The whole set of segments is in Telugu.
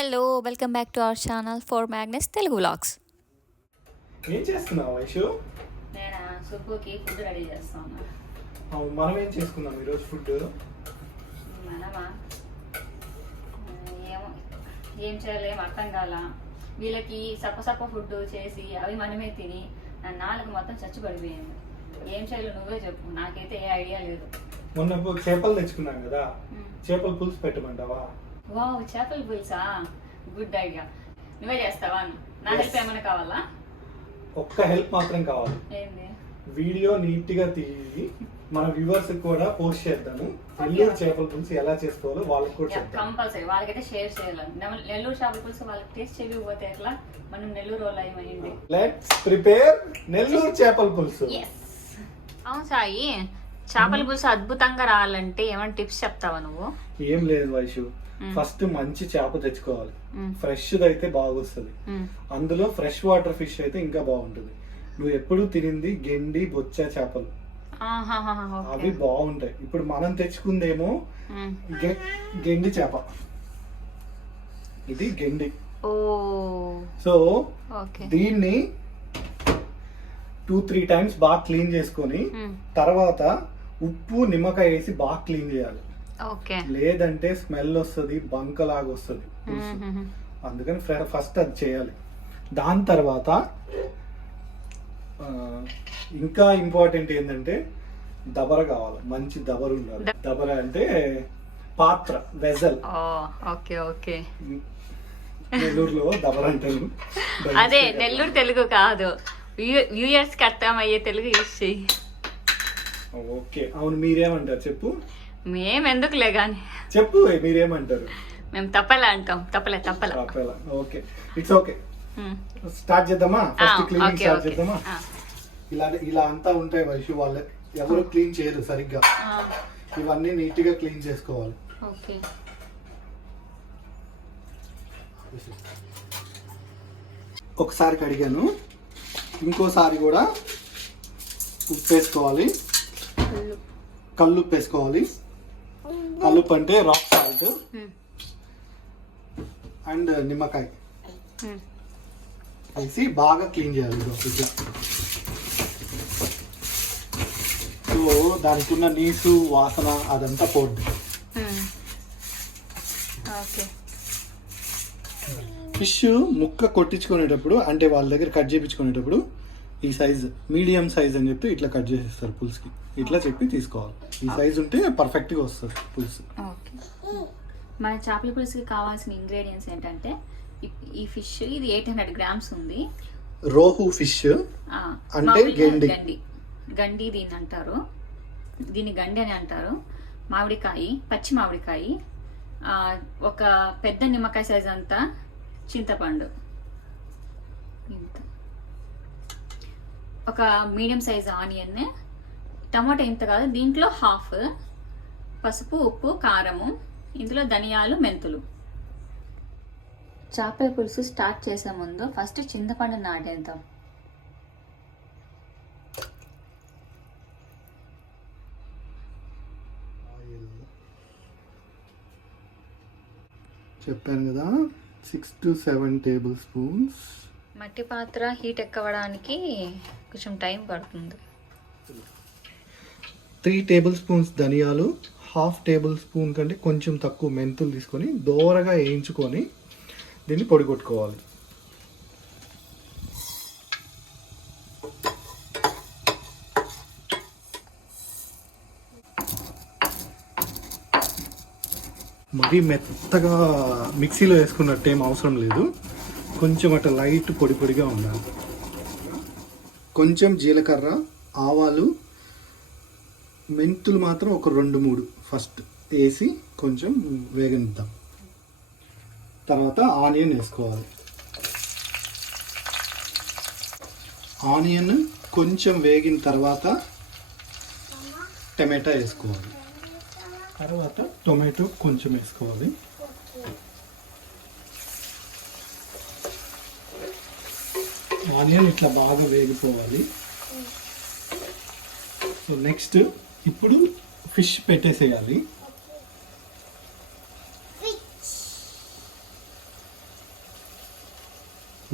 Hello welcome back to our channel for Magnes Telugu vlogs. ఏం చేస్తున్నావు వైషు? నేను సుబ్బుకి ఫుడ్ రెడీ చేస్తాను. మనం ఏం చేసుకుందాం ఈరోజు ఫుడ్? మనమా ఏమో ఏం చేయాలి ఏం అర్థం కాల. వీళ్ళకి సప్ప ఫుడ్ చేసి అవి మనమే తిని నా నాలుగు మొత్తం చచ్చిపడిపోయింది. ఏం చేయాలో నువ్వే చెప్పు, నాకైతే ఏ ఐడియా లేదు. మొన్న చేపలు తెచ్చుకున్నాం కదా, చేపల పులుసు పెట్టమంటావా? వావ్, చేపల పులుసా, గుడ్ ఐడియా. నువ్వే చేస్తావా? నా హెల్ప్ ఏమైనా కావాలా? ఒక్క హెల్ప్ మాత్రం కావాలి. ఏంది? వీడియో నీట్ గా తీసి మన వ్యూవర్స్ కూడా పోస్ట్ చేద్దాము. నెల్లూరు చేపల పులుసు ఎలా చేసుకోవాలో వాళ్ళకి కూడా చెప్తాం. కంపల్సరీ వాళ్ళకైతే షేర్ చేయాలి. నెల్లూరు చేపల పులుసు వాళ్ళకి టేస్ట్ చేయకపోతే ఎట్లా? మనం నెల్లూరు వాళ్ళు అయ్యింది. లెట్స్ ప్రిపేర్ నెల్లూరు చేపల పులుసు. అవును సాయి, చేపల పులుసు అద్భుతంగా రావాలంటే ఏమైనా టిప్స్ చెప్తావా నువ్వు? ఏం లేదు వైషు, ఫస్ట్ మంచి చేప తెచ్చుకోవాలి. ఫ్రెష్ అయితే బాగొస్తుంది. అందులో ఫ్రెష్ వాటర్ ఫిష్ అయితే ఇంకా బాగుంటుంది. నువ్వు ఎప్పుడు తినింది గెండి బొచ్చ చేపలు, అవి బాగుంటాయి. ఇప్పుడు మనం తెచ్చుకుందేమో గెండి చేప, ఇది గెండి. సో దీన్ని 2-3 టైమ్స్ బాగా క్లీన్ చేసుకొని తర్వాత ఉప్పు నిమ్మకాయ వేసి బాగా క్లీన్ చేయాలి. లేదంటే స్మెల్ వస్తుంది, బంకలాగా వస్తుంది. అందుకని ఫస్ట్ అది చేయాలి. దాని తర్వాత ఇంకా ఇంపార్టెంట్ ఏంటంటే దబర కావాలి, మంచి దబర ఉండాలి. దబర అంటే పాత్ర, వెజల్. నెల్లూరులో దబర అంటారు. అదే నెల్లూరు తెలుగు కాదు, వ్యూయర్స్ కి అర్థమయ్యే తెలుగు యూజ్ చెయ్యి. ఓకే, అవును. మీరేమంటారు చెప్పు? మేమెందుకులే గాని చెప్పు, మీరేమంటారు? మేము తప్పలే అంటాం. తప్పలే. Okay, it's okay. స్టార్ట్ చేద్దామా? ఫస్ట్ క్లీనింగ్ స్టార్ట్ చేద్దామా? ఇలా అంతా ఉంటాయి వైషు, వాళ్ళు ఎవరు క్లీన్ చేయరు సరిగ్గా. ఇవన్నీ నీట్ గా క్లీన్ చేసుకోవాలి. ఒకసారి కడిగాను, ఇంకోసారి కూడా ఉప్పు వేసుకోవాలి, కల్లుప్పు వేసుకోవాలి. కల్లుప్పు అంటే రాక్ సాల్ట్ అండ్ నిమ్మకాయ వేసి బాగా క్లీన్ చేయాలి. ఇట్లా సో దానికి ఉన్న నీసు వాసన అదంతా పోద్ది. ఫిష్ ముక్క కొట్టించుకునేటప్పుడు, అంటే వాళ్ళ దగ్గర కట్ చేయించుకునేటప్పుడు ఈ సైజ్ మీడియం సైజ్ అని చెప్పి ఇట్లా కట్ చేసేస్తారు పులుసుకి. ఇట్లా చెప్పి తీసుకోవాలి. ఈ సైజ్ ఉంటే పర్ఫెక్ట్ గా వస్తుంది పులుసు. మన చేపల పులుసుకి కావాల్సిన ఇంగ్రీడియంట్స్ ఏంటంటే, ఈ ఫిష్ ఇది 800 grams ఉంది. రోహు ఫిష్ అంటే గండి దీన్ని అంటారు. దీన్ని గండి అని అంటారు. మామిడికాయ, పచ్చి మామిడికాయ, ఒక పెద్ద నిమ్మకాయ సైజ్ అంతా చింతపండు, ఒక మీడియం సైజ్ ఆనియన్, టమాటా ఇంత కాదు, దీంట్లో హాఫ్, పసుపు, ఉప్పు, కారము, ఇందులో ధనియాలు, మెంతులు. చేపల పులుసు స్టార్ట్ చేసే ముందు ఫస్ట్ చింతపండు నాటేద్దాం. చెప్పాను కదా, 6 to 7 tablespoons. మట్టి పాత్ర హీట్ ఎక్కవడానికి కొంచెం టైం పడుతుంది. 3 tablespoons ధనియాలు, 1/2 tablespoon కంటే కొంచెం తక్కువ మెంతులు తీసుకొని దోరగా వేయించుకొని దీన్ని పొడి కొట్టుకోవాలి. మరీ మెత్తగా మిక్సీలో వేసుకున్నట్టు ఏం అవసరం లేదు, కొంచెం అట్లా లైట్ పొడి పొడిగా ఉండాలి. కొంచెం జీలకర్ర, ఆవాలు, మెంతులు మాత్రం ఒక 2-3 ఫస్ట్ వేసి కొంచెం వేగనిద్దాం. తర్వాత ఆనియన్ వేసుకోవాలి. ఆనియన్ కొంచెం వేగిన తర్వాత టమాటా వేసుకోవాలి. తర్వాత టొమాటో కొంచెం వేసుకోవాలి. ఆనియన్ ఇట్లా బాగా వేగిపోవాలి. సో నెక్స్ట్ ఇప్పుడు ఫిష్ పెట్టేసేయాలి.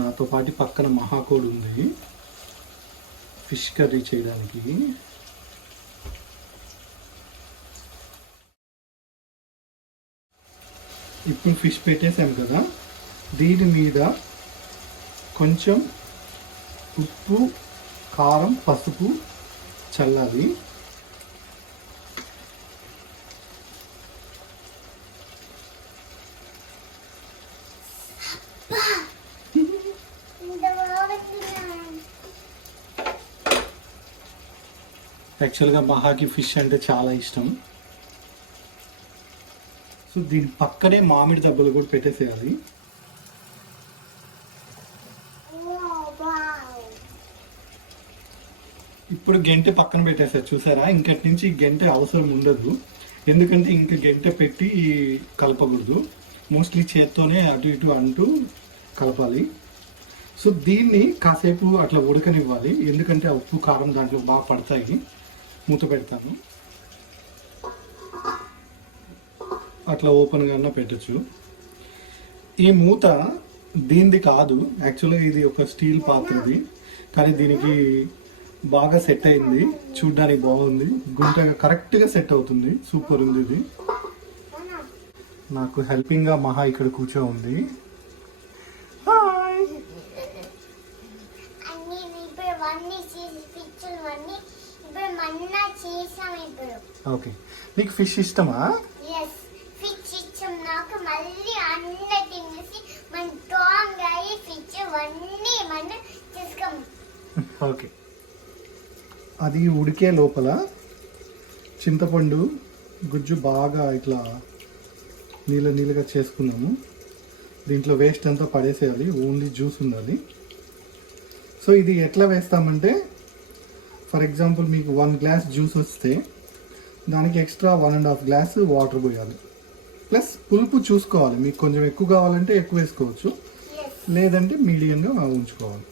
నాతో పాటు పక్కన మహాకోడి ఉంది ఫిష్ కర్రీ చేయడానికి. ఇప్పుడు ఫిష్ పెట్టేసాం కదా, దీని మీద కొంచెం ఉప్పు, కారం, పసుపు చల్లాలి. యాక్చువల్గా మహాకి ఫిష్ అంటే చాలా ఇష్టం. సో దీని పక్కనే మామిడి దెబ్బలు కూడా పెట్టేసేయాలి. ఇప్పుడు గెంటె పక్కన పెట్టేసారు చూసారా, ఇంకటి నుంచి గెంటె అవసరం ఉండదు. ఎందుకంటే ఇంక గెంటె పెట్టి కలపకూడదు, మోస్ట్లీ చేత్తోనే అటు ఇటు అంటూ కలపాలి. సో దీన్ని కాసేపు అట్లా ఉడకనివ్వాలి, ఎందుకంటే ఆ ఉప్పు కారం దాంట్లో బాగా పడతాయి. మూత పెడతాను, అట్లా ఓపెన్గా పెట్టచ్చు. ఈ మూత దీనిది కాదు, యాక్చువల్గా ఇది ఒక స్టీల్ పాత్రది, కానీ దీనికి బాగా సెట్ అయింది, చూడ్డానికి బాగుంది, గుంటగా కరెక్ట్గా సెట్ అవుతుంది. సూపర్ ఉంది ఇది. నాకు హెల్పింగ్గా మహా ఇక్కడ కూర్చో ఉంది. ఓకే, నీకు ఫిష్ ఇష్టమా? ఓకే, అది ఉడికే లోపల చింతపండు గుజ్జు బాగా ఇట్లా నీళ్ళగా చేసుకున్నాము. దీంట్లో వేస్ట్ అంతా పడేసేయాలి, ఓన్లీ జ్యూస్ ఉండాలి. సో ఇది ఎట్లా వేస్తామంటే, ఫర్ ఎగ్జాంపుల్ మీకు 1 గ్లాస్ జ్యూస్ వస్తే దానికి ఎక్స్ట్రా 1.5 గ్లాస్ వాటర్ పోయాలి. ప్లస్ పులుపు చూసుకోవాలి, మీకు కొంచెం ఎక్కువ కావాలంటే ఎక్కువ వేసుకోవచ్చు, లేదంటే మీడియంగా ఉంచుకోవాలి.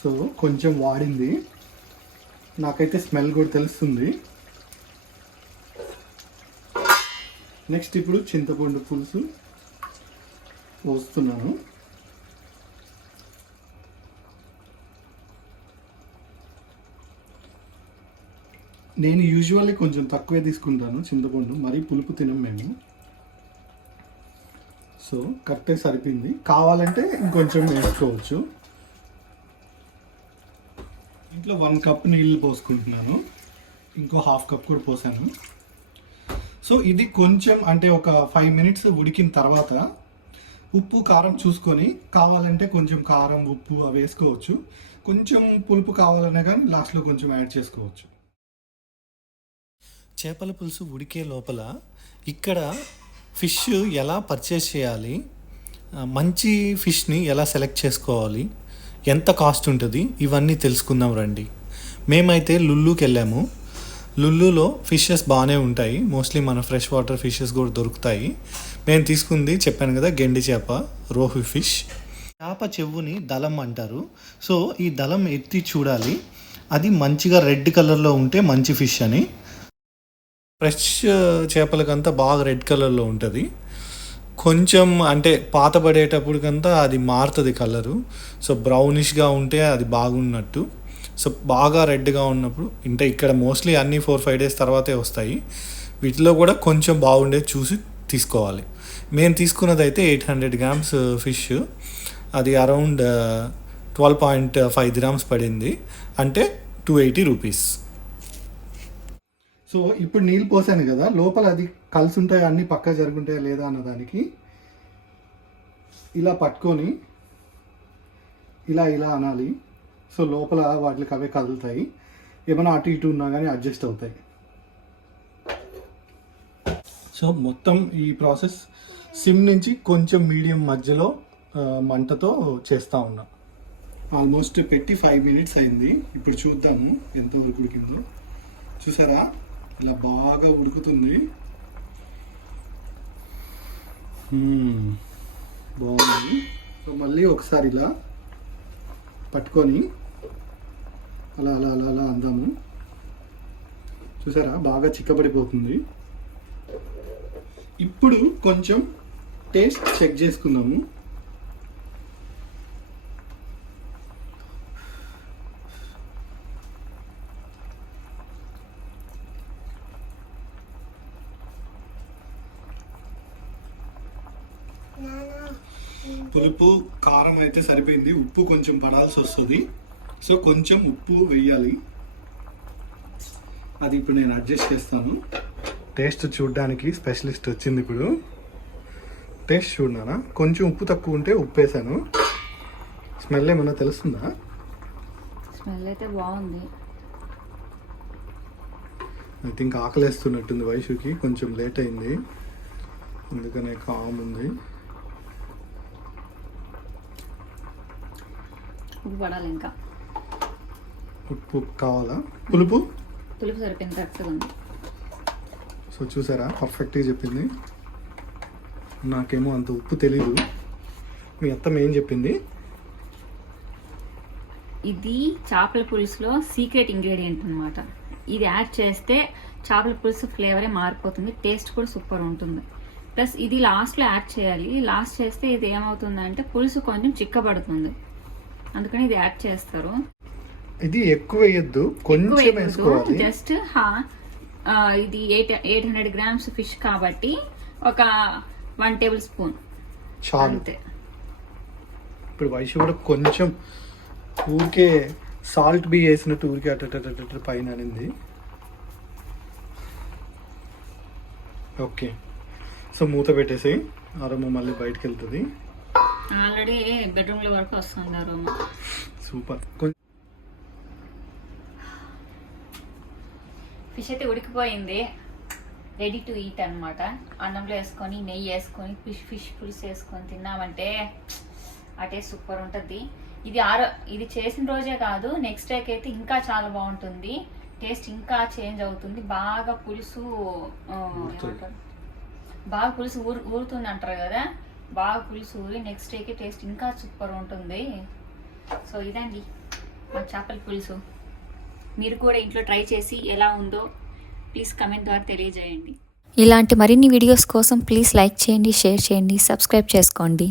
సో కొంచెం వాడింది, నాకైతే స్మెల్ కూడా తెలుస్తుంది. నెక్స్ట్ ఇప్పుడు చింతపండు పులుసు పోస్తున్నాను. నేను యూజువల్లీ కొంచెం తక్కువే తీసుకుంటాను చింతపండు, మరీ పులుపు తినం మేము. సో కరెక్ట్గా సరిపోయింది, కావాలంటే ఇంకొంచెం వేసుకోవచ్చు. ఇంట్లో 1 కప్ నీళ్ళు పోసుకుంటున్నాను, ఇంకో 1/2 కప్ కూడా పోసాను. సో ఇది కొంచెం అంటే ఒక 5 మినిట్స్ ఉడికిన తర్వాత ఉప్పు కారం చూసుకొని, కావాలంటే కొంచెం కారం ఉప్పు అవి వేసుకోవచ్చు, కొంచెం పులుపు కావాలన్నా కానీ లాస్ట్లో కొంచెం యాడ్ చేసుకోవచ్చు. చేపల పులుసు ఉడికే లోపల ఇక్కడ ఫిష్ ఎలా పర్చేస్ చేయాలి, మంచి ఫిష్ని ఎలా సెలెక్ట్ చేసుకోవాలి, ఎంత కాస్ట్ ఉంటుంది, ఇవన్నీ తెలుసుకుందాం రండి. మేమైతే లుల్లుకి వెళ్ళాము. లుల్లులో ఫిషెస్ బాగానే ఉంటాయి, మోస్ట్లీ మన ఫ్రెష్ వాటర్ ఫిషెస్ కూడా దొరుకుతాయి. మేము తీసుకుంది చెప్పాను కదా, గెండి చేప, రోహు ఫిష్. చేప చెవుని దళం అంటారు. సో ఈ దళం ఎత్తి చూడాలి, అది మంచిగా రెడ్ కలర్లో ఉంటే మంచి ఫిష్ అని. ఫ్రెష్ చేపలకంతా బాగా రెడ్ కలర్లో ఉంటుంది, కొంచెం అంటే పాత పడేటప్పటికంతా అది మారుతుంది కలరు. సో బ్రౌనిష్గా ఉంటే అది బాగున్నట్టు. సో బాగా రెడ్గా ఉన్నప్పుడు, అంటే ఇక్కడ మోస్ట్లీ అన్నీ 4-5 డేస్ తర్వాతే వస్తాయి. వీటిలో కూడా కొంచెం బాగుండేది చూసి తీసుకోవాలి. మేము తీసుకున్నది అయితే 800 గ్రామ్స్ ఫిష్, అది అరౌండ్ 12.5 గ్రామ్స్ పడింది, అంటే 280 రూపీస్. సో ఇప్పుడు నీళ్ళు పోసాను కదా, లోపల అది కలిసి ఉంటాయా అన్నీ పక్కా జరుగుంటాయా లేదా అన్నదానికి ఇలా పట్టుకొని ఇలా అనాలి. సో లోపల వాటికి అవే కదులుతాయి, ఏమైనా అటు ఇటు ఉన్నా కానీ అడ్జస్ట్ అవుతాయి. సో మొత్తం ఈ ప్రాసెస్ సిమ్ నుంచి కొంచెం మీడియం మధ్యలో మంటతో చేస్తూ ఉన్నా. ఆల్మోస్ట్ పెట్టి 5 మినిట్స్ అయింది. ఇప్పుడు చూద్దాము ఎంతవరకు ఉడికిందో. చూసారా, ఇలా బాగా ఉడుకుతుంది. బాగుంది. సో మళ్ళీ ఒకసారి ఇలా పట్టుకొని అలా అలా అలా అలా అందాము. చూసారా, బాగా చిక్కబడిపోతుంది. ఇప్పుడు కొంచెం టేస్ట్ చెక్ చేసుకుందాము. పులుపు కారం అయితే సరిపోయింది, ఉప్పు కొంచెం పడాల్సి వస్తుంది. సో కొంచెం ఉప్పు వేయాలి, అది ఇప్పుడు నేను అడ్జస్ట్ చేస్తాను. టేస్ట్ చూడడానికి స్పెషలిస్ట్ వచ్చింది. ఇప్పుడు టేస్ట్ చూడనా, కొంచెం ఉప్పు తక్కువ ఉంటే ఉప్పు వేసాను. స్మెల్ ఏమన్నా తెలుస్తుందా? స్మెల్ అయితే బాగుంది. ఐ థింక్ ఆకలేస్తున్నట్టుంది వైషుకి, కొంచెం లేట్ అయింది అందుకనే కామ్ ఉంది. ఉప్పు పడాలి, ఇంకా ఉప్పు కావాలా? పులుపు సరిపోయింది, కరెక్ట్గా ఉంది. సో చూసారా, పర్ఫెక్ట్గా చెప్పింది. నాకేమో అంత ఉప్పు తెలీదు. మీ అత్తమ్మ ఏం చెప్పింది? ఇది చేపల పులుసులో సీక్రెట్ ఇంగ్రీడియంట్ అన్నమాట. ఇది యాడ్ చేస్తే చేపల పులుసు ఫ్లేవరే మారిపోతుంది, టేస్ట్ కూడా సూపర్ ఉంటుంది. ప్లస్ ఇది లాస్ట్లో యాడ్ చేయాలి. లాస్ట్ చేస్తే ఇది ఏమవుతుందంటే పులుసు కొంచెం చిక్కబడుతుంది, అందుకని ఇది యాడ్ చేస్తారు. ఇది ఎక్కువ వేయద్దు, కొంచెం వేసుకోవాలి. జస్ట్ ఇది 800 grams ఫిష్ కాబట్టి ఒక 1 tablespoon చాలు. అంతే. ఇప్పుడు వైషు కూడా కొంచెం ఊరికే సాల్ట్ బి వేసినట్టు ఊరికే అట్ట పైన అనింది. ఓకే, సో మూత పెట్టేసి అరమ్మ మళ్ళీ బయటకు వెళ్తుంది. ఆల్రెడీ బెడ్రూమ్లో వరకు వస్తుంది అరమ్మ. సూపర్. ఫిష్ అయితే ఉడికిపోయింది, రెడీ టు ఈట్ అన్నమాట. అన్నంలో వేసుకొని నెయ్యి వేసుకొని ఫిష్ పులుసు వేసుకొని తిన్నామంటే ఆ టేస్ట్ సూపర్ ఉంటుంది. ఇది చేసిన రోజే కాదు, నెక్స్ట్ డేకి అయితే ఇంకా చాలా బాగుంటుంది, టేస్ట్ ఇంకా చేంజ్ అవుతుంది. బాగా పులుసు ఊరుతుంది అంటారు కదా, బాగా పులుసు ఊరి నెక్స్ట్ డేకి టేస్ట్ ఇంకా సూపర్ ఉంటుంది. సో ఇదండి మా చేపల పులుసు. మీరు కూడా ఇంట్లో ట్రై చేసి ఎలా ఉందో ప్లీజ్ కమెంట్ ద్వారా తెలియజేయండి. ఇలాంటి మరిన్ని వీడియోస్ కోసం ప్లీజ్ లైక్ చేయండి, షేర్ చేయండి, సబ్స్క్రైబ్ చేసుకోండి.